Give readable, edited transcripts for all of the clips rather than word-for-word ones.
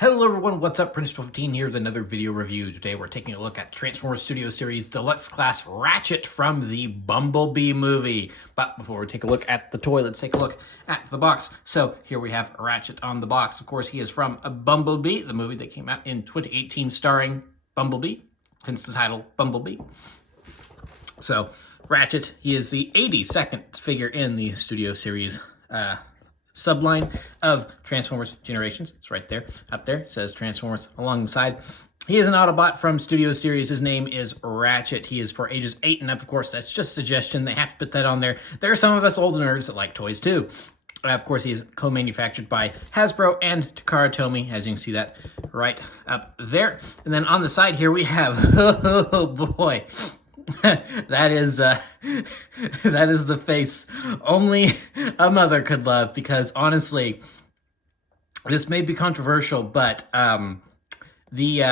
Hello everyone, what's up? Prince1215 here with another video review. Today we're taking a look at Transformers Studio Series Deluxe Class Ratchet from the Bumblebee movie. But before we take a look at the toy, let's take a look at the box. So here we have Ratchet on the box. Of course, he is from Bumblebee, the movie that came out in 2018 starring Bumblebee, hence the title Bumblebee. So Ratchet, he is the 82nd figure in the Studio Series subline of Transformers Generations. It's right there, up there. It says Transformers along the side. He is an Autobot from Studio Series. His name is Ratchet. He is for ages 8 and up. Of course, that's just a suggestion. They have to put that on there. There are some of us old nerds that like toys too. Of course, he is co-manufactured by Hasbro and Takara Tomy, as you can see that right up there. And then on the side here, we have, oh boy, that is the face only a mother could love, because honestly, this may be controversial, but the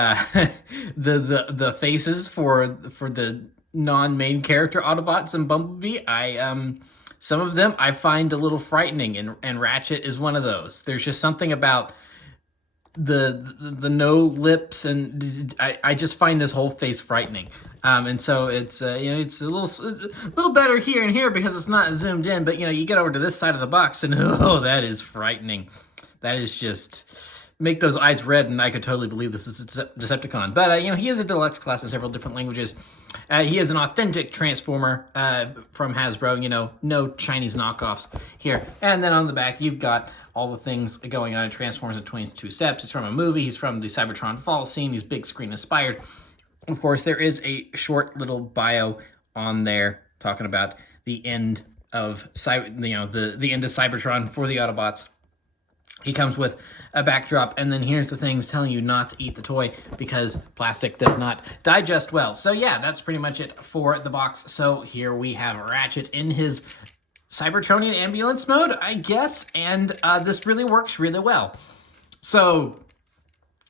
faces for the non-main character Autobots and Bumblebee, some of them I find a little frightening, and Ratchet is one of those. There's just something about the no lips, and I just find this whole face frightening. And so it's it's a little better here and here because it's not zoomed in, but you get over to this side of the box and oh, that is frightening. That is just make those eyes red, and I could totally believe this is a Decepticon. But he is a deluxe class in several different languages. He is an authentic Transformer from Hasbro, no Chinese knockoffs here. And then on the back, you've got all the things going on in Transformers in 22 Steps. He's from a movie. He's from the Cybertron Fall scene. He's big screen inspired. Of course, there is a short little bio on there talking about the end of the end of Cybertron for the Autobots. He comes with a backdrop, and then here's the things telling you not to eat the toy because plastic does not digest well. So yeah, that's pretty much it for the box. So here we have Ratchet in his Cybertronian ambulance mode, I guess, and this really works really well. So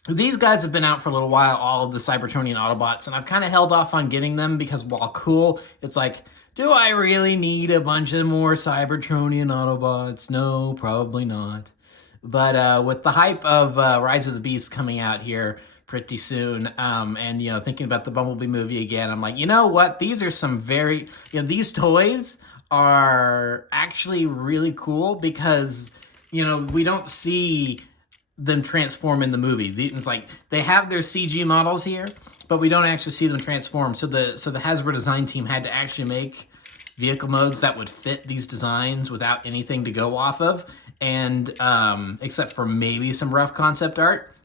these guys have been out for a little while, all of the Cybertronian Autobots, and I've kind of held off on getting them because while cool, it's like, do I really need a bunch of more Cybertronian Autobots? No, probably not. But with the hype of Rise of the Beast coming out here pretty soon, and thinking about the Bumblebee movie again, I'm like, you know what? These are some very, these toys are actually really cool because, we don't see them transform in the movie. It's like they have their CG models here, but we don't actually see them transform. So the Hasbro design team had to actually make vehicle modes that would fit these designs without anything to go off of, and except for maybe some rough concept art.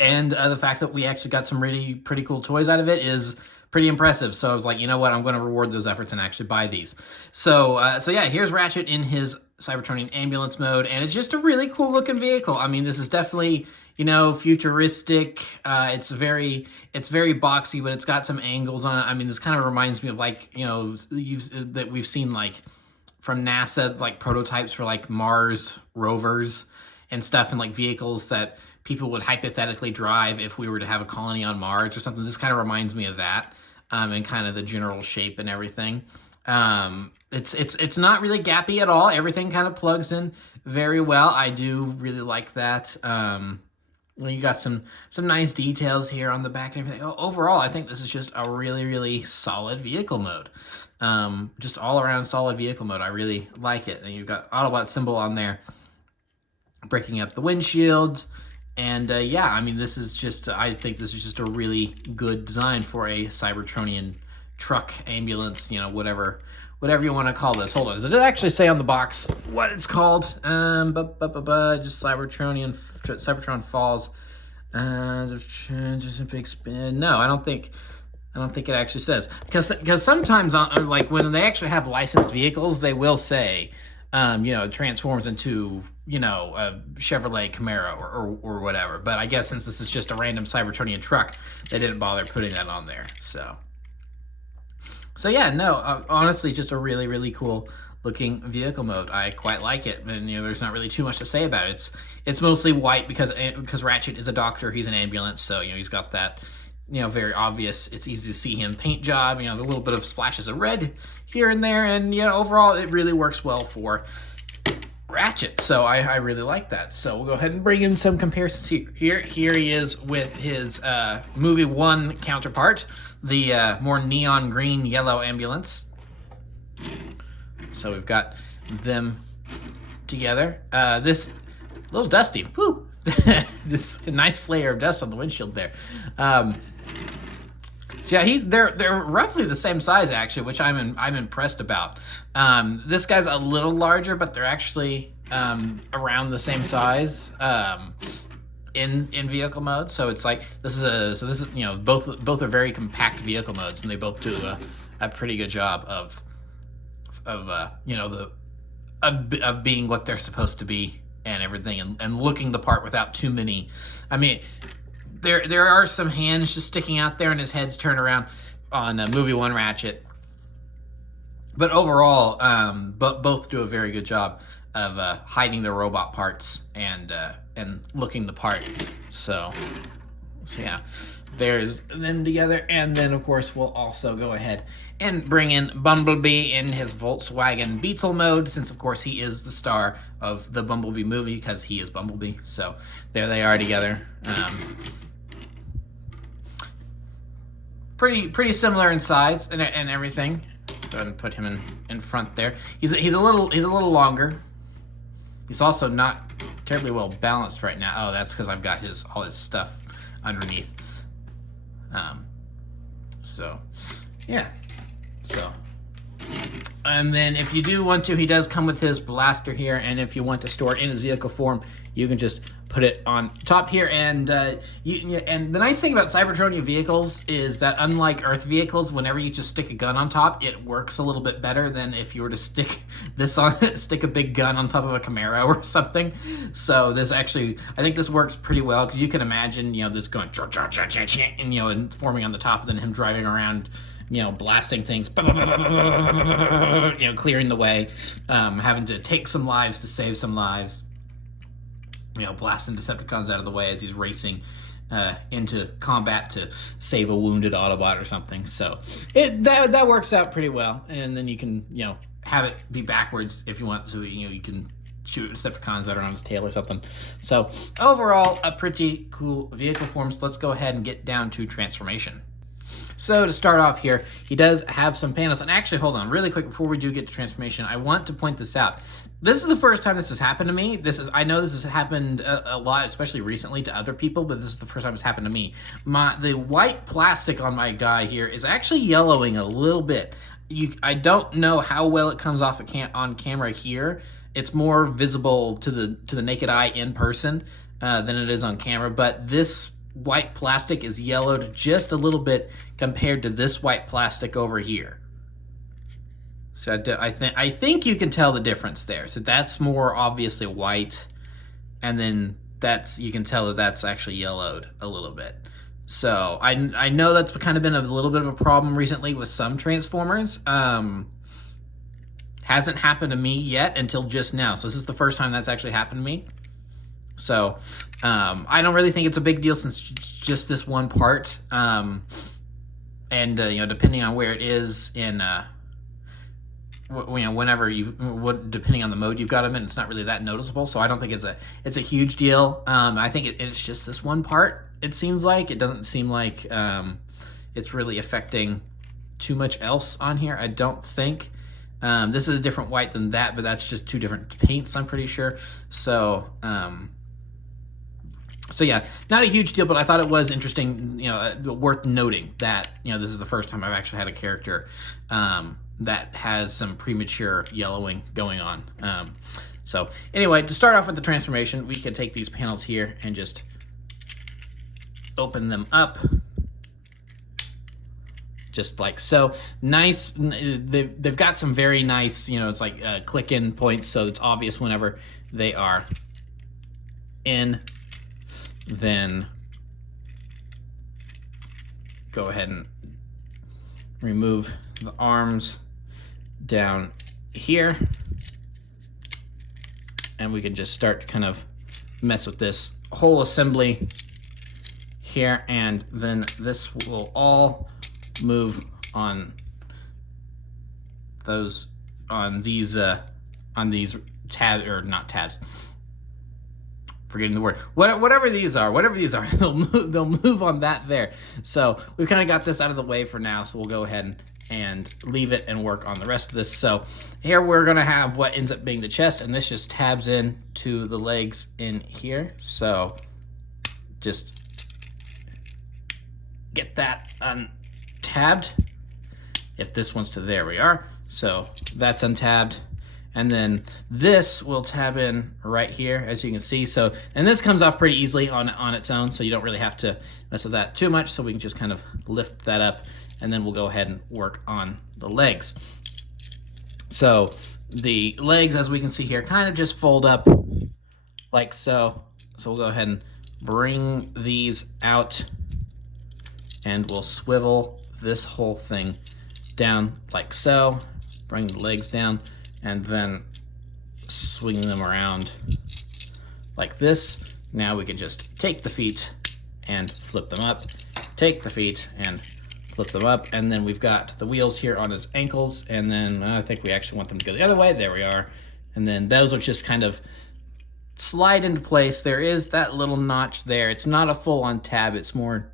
And the fact that we actually got some really pretty cool toys out of it is pretty impressive. So I was like, you know what, I'm going to reward those efforts and actually buy these. So yeah, here's Ratchet in his Cybertronian ambulance mode, and it's just a really cool looking vehicle. I mean, this is definitely, futuristic. It's very boxy, but it's got some angles on it. I mean, this kind of reminds me of that we've seen like from NASA, like prototypes for like Mars rovers and stuff, and like vehicles that people would hypothetically drive if we were to have a colony on Mars or something. This kind of reminds me of that, and kind of the general shape and everything. It's not really gappy at all. Everything kind of plugs in very well. I do really like that. You got some nice details here on the back and everything. Overall, I think this is just a really, really solid vehicle mode. Just all around solid vehicle mode. I really like it. And you've got Autobot symbol on there, breaking up the windshield. And yeah, I mean, I think this is just a really good design for a Cybertronian truck, ambulance, whatever you want to call this. Hold on, does it actually say on the box what it's called? Just Cybertron Falls. Just a big spin. No, I don't think it actually says, because sometimes like when they actually have licensed vehicles, they will say it transforms into a Chevrolet Camaro or whatever. But I guess since this is just a random Cybertronian truck, they didn't bother putting that on there. So yeah, no, honestly, just a really, really cool looking vehicle mode. I quite like it, and there's not really too much to say about it. It's mostly white because Ratchet is a doctor. He's an ambulance, so he's got that very obvious. It's easy to see him paint job. The little bit of splashes of red here and there, and overall it really works well for Ratchet. So I really like that. So we'll go ahead and bring in some comparisons here. Here he is with his movie 1 counterpart, the more neon green yellow ambulance. So we've got them together. This little dusty. Woo! This nice layer of dust on the windshield there. So yeah, they're roughly the same size actually, which I'm impressed about. This guy's a little larger, but they're actually around the same size in vehicle mode. So it's like this is both are very compact vehicle modes, and they both do a pretty good job of being what they're supposed to be and everything, and looking the part without too many. I mean, there are some hands just sticking out there, and his head's turned around on movie 1 Ratchet. But overall, both do a very good job of hiding their robot parts and looking the part. So yeah, there's them together, and then of course we'll also go ahead and bring in Bumblebee in his Volkswagen Beetle mode, since of course he is the star of the Bumblebee movie, because he is Bumblebee. So there they are together. Pretty similar in size and everything. Go ahead and put him in front there. He's a little longer. He's also not terribly well balanced right now. Oh, that's because I've got all his stuff underneath. So yeah. So, and then if you do want to, he does come with his blaster here, and if you want to store it in his vehicle form, you can just put it on top here. And and the nice thing about Cybertronian vehicles is that, unlike Earth vehicles, whenever you just stick a gun on top, it works a little bit better than if you were to stick a big gun on top of a Camaro or something. So this actually, I think this works pretty well, because you can imagine, this going and forming on the top, and then him driving around, blasting things, clearing the way, having to take some lives to save some lives, blasting Decepticons out of the way as he's racing into combat to save a wounded Autobot or something. So that works out pretty well. And then you can, have it be backwards if you want, so you can shoot Decepticons that are on his tail or something. So overall, a pretty cool vehicle form. So let's go ahead and get down to transformation. So to start off here, he does have some panels. And actually, hold on, really quick, before we do get to transformation, I want to point this out. This is the first time this has happened to me. I know this has happened a lot, especially recently, to other people, but this is the first time it's happened to me. The white plastic on my guy here is actually yellowing a little bit. I don't know how well it comes off on camera here. It's more visible to the naked eye in person than it is on camera, but this white plastic is yellowed just a little bit compared to this white plastic over here. So I think you can tell the difference there. So that's more obviously white, and then you can tell that's actually yellowed a little bit. So I know that's kind of been a little bit of a problem recently with some Transformers. Hasn't happened to me yet until just now. So this is the first time that's actually happened to me. So I don't really think it's a big deal, since just this one part, and depending on where it is in whenever depending on the mode you've got them in, it's not really that noticeable. So I don't think it's a huge deal. I think it's just this one part. It seems like it doesn't seem like it's really affecting too much else on here. I don't think. This is a different white than that, but that's just two different paints, I'm pretty sure. So so yeah, not a huge deal, but I thought it was interesting, worth noting that, this is the first time I've actually had a character that has some premature yellowing going on. So anyway, to start off with the transformation, we can take these panels here and just open them up. Just like so. Nice. They've got some very nice, it's like click-in points, so it's obvious whenever they are in. Then go ahead and remove the arms down here, and we can just start to kind of mess with this whole assembly here, and then this will all move on these these tabs, or not tabs. Forgetting the word. Whatever these are, they'll move on that there. So we've kind of got this out of the way for now. So we'll go ahead and leave it and work on the rest of this. So here we're gonna have what ends up being the chest, and this just tabs in to the legs in here. So just get that untabbed. If this one's to, there we are. So that's untabbed. And then this will tab in right here, as you can see. So, and this comes off pretty easily on its own, so you don't really have to mess with that too much. So we can just kind of lift that up, and then we'll go ahead and work on the legs. So the legs, as we can see here, kind of just fold up like so. So we'll go ahead and bring these out, and we'll swivel this whole thing down like so. Bring the legs down, and then swing them around like this. Now we can just take the feet and flip them up, take the feet and flip them up, and then we've got the wheels here on his ankles, and then I think we actually want them to go the other way. There we are. And then those will just kind of slide into place. There is that little notch there. It's not a full-on tab, it's more...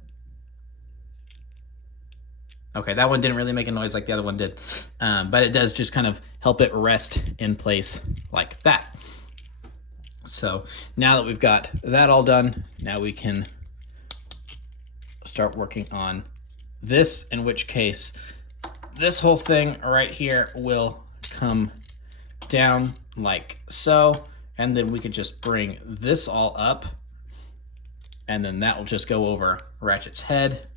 Okay, that one didn't really make a noise like the other one did, but it does just kind of help it rest in place like that. So now that we've got that all done, now we can start working on this, in which case this whole thing right here will come down like so, and then we could just bring this all up, and then that will just go over Ratchet's head.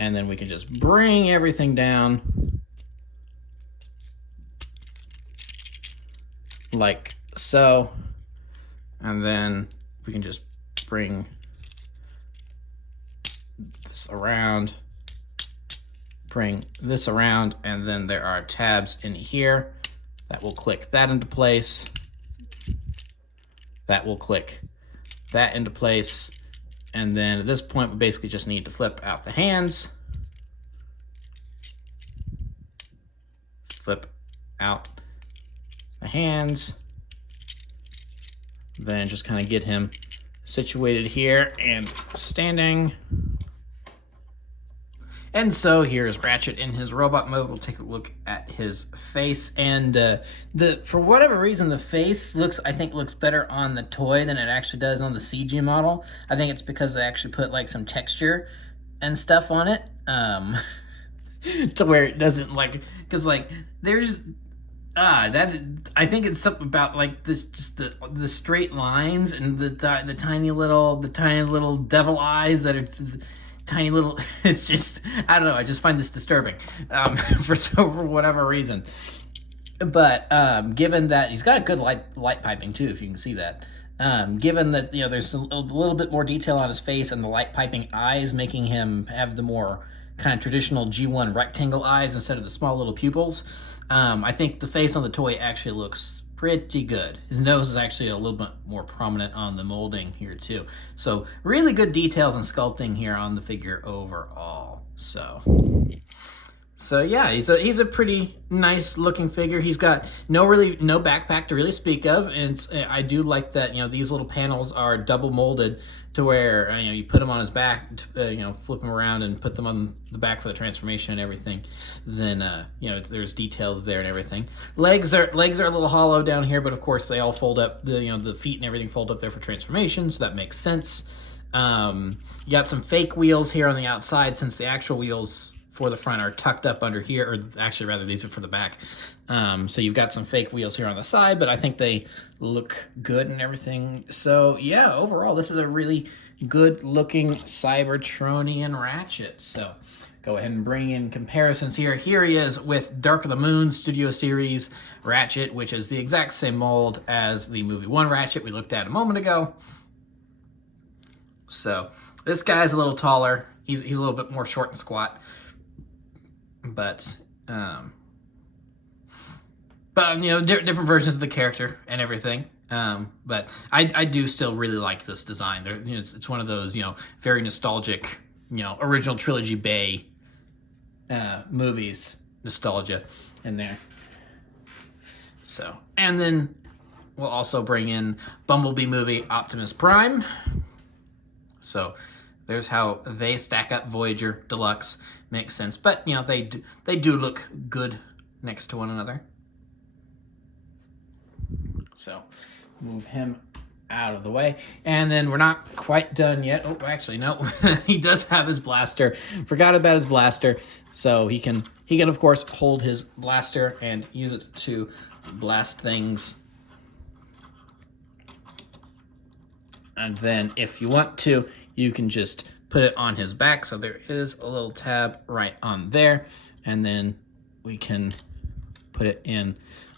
And then we can just bring everything down like so. And then we can just bring this around, bring this around, and then there are tabs in here that will click that into place. That will click that into place. And then at this point, we basically just need to flip out the hands. Flip out the hands. Then just kind of get him situated here and standing. And so here's Ratchet in his robot mode. We'll take a look at his face, and for whatever reason, the face I think looks better on the toy than it actually does on the CG model. I think it's because they actually put like some texture and stuff on it, to where it doesn't because there's I think it's something about like this, just the straight lines and the tiny little devil eyes that are tiny little. It's just, I don't know, I just find this disturbing for whatever reason. But given that he's got good light piping too, if you can see that, given that there's a little bit more detail on his face and the light piping eyes making him have the more kind of traditional G1 rectangle eyes instead of the small little pupils, I think the face on the toy actually looks pretty good. His nose is actually a little bit more prominent on the molding here too. So really good details and sculpting here on the figure overall. So yeah, he's a pretty nice looking figure. He's got no backpack to really speak of, and I do like that these little panels are double molded to where you put him on his back, flip him around and put them on the back for the transformation and everything. Then there's details there and everything. Legs are a little hollow down here, but of course they all fold up. The feet and everything fold up there for transformation, so that makes sense. You got some fake wheels here on the outside, since the actual wheels for the front are tucked up under here, or actually rather these are for the back. So you've got some fake wheels here on the side, but I think they look good and everything. So yeah, overall this is a really good looking Cybertronian Ratchet. So go ahead and bring in comparisons here. Here he is with Dark of the Moon Studio Series Ratchet, which is the exact same mold as the movie 1 Ratchet we looked at a moment ago. So this guy's a little taller. He's a little bit more short and squat. But different versions of the character and everything. But I do still really like this design. It's one of those very nostalgic original trilogy Bay movies nostalgia in there. So, and then we'll also bring in Bumblebee movie Optimus Prime. So there's how they stack up. Voyager, Deluxe, makes sense. But, you know, they do look good next to one another. So move him out of the way. And then we're not quite done yet. Oh, actually, no. He does have his blaster. Forgot about his blaster. So he can, of course, hold his blaster and use it to blast things. And then if you want to, you can just put it on his back. So there is a little tab right on there. And then we can put it in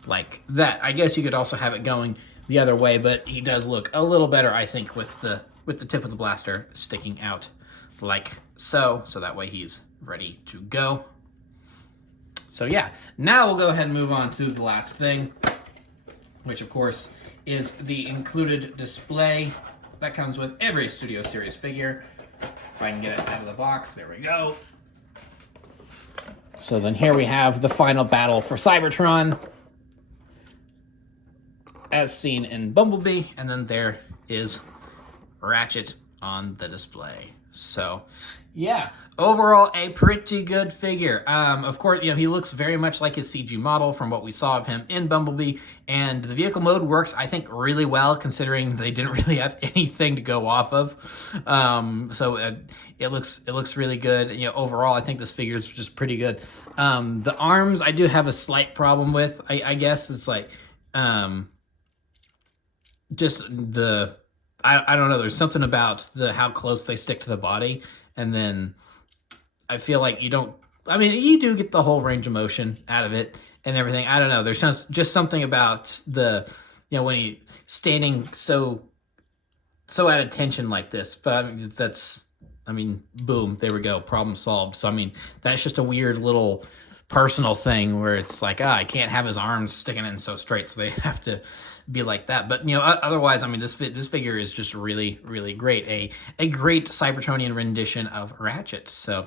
like that. I guess you could also have it going the other way, but he does look a little better, I think, with the tip of the blaster sticking out like so. So that way he's ready to go. So yeah, now we'll go ahead and move on to the last thing, which of course is the included display that comes with every Studio Series figure. If I can get it out of the box, there we go. So then here we have the final battle for Cybertron, as seen in Bumblebee, and then there is Ratchet on the display. So, yeah, overall a pretty good figure. Of course, you know, he looks very much like his CG model from what we saw of him in Bumblebee, and the vehicle mode works, I think, really well considering they didn't really have anything to go off of. It looks really good. You know, overall, I think this figure is just pretty good. The arms, I do have a slight problem with. I guess it's like, just the. I don't know, there's something about how close they stick to the body, and then I feel like you don't, I mean, you do get the whole range of motion out of it and everything. I don't know, there's just something about the, you know, when he's standing so at attention like this, but I mean, boom, there we go, problem solved. So, I mean, that's just a weird little personal thing where it's like, I can't have his arms sticking in so straight, so they have to be like that. But, you know, otherwise, I mean, this figure is just really, really great. A great Cybertronian rendition of Ratchet. So,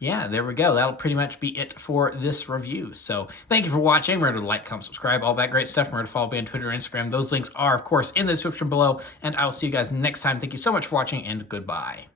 yeah, there we go. That'll pretty much be it for this review. So, thank you for watching. Remember to like, comment, subscribe, all that great stuff. Remember to follow me on Twitter and Instagram. Those links are, of course, in the description below. And I will see you guys next time. Thank you so much for watching, and goodbye.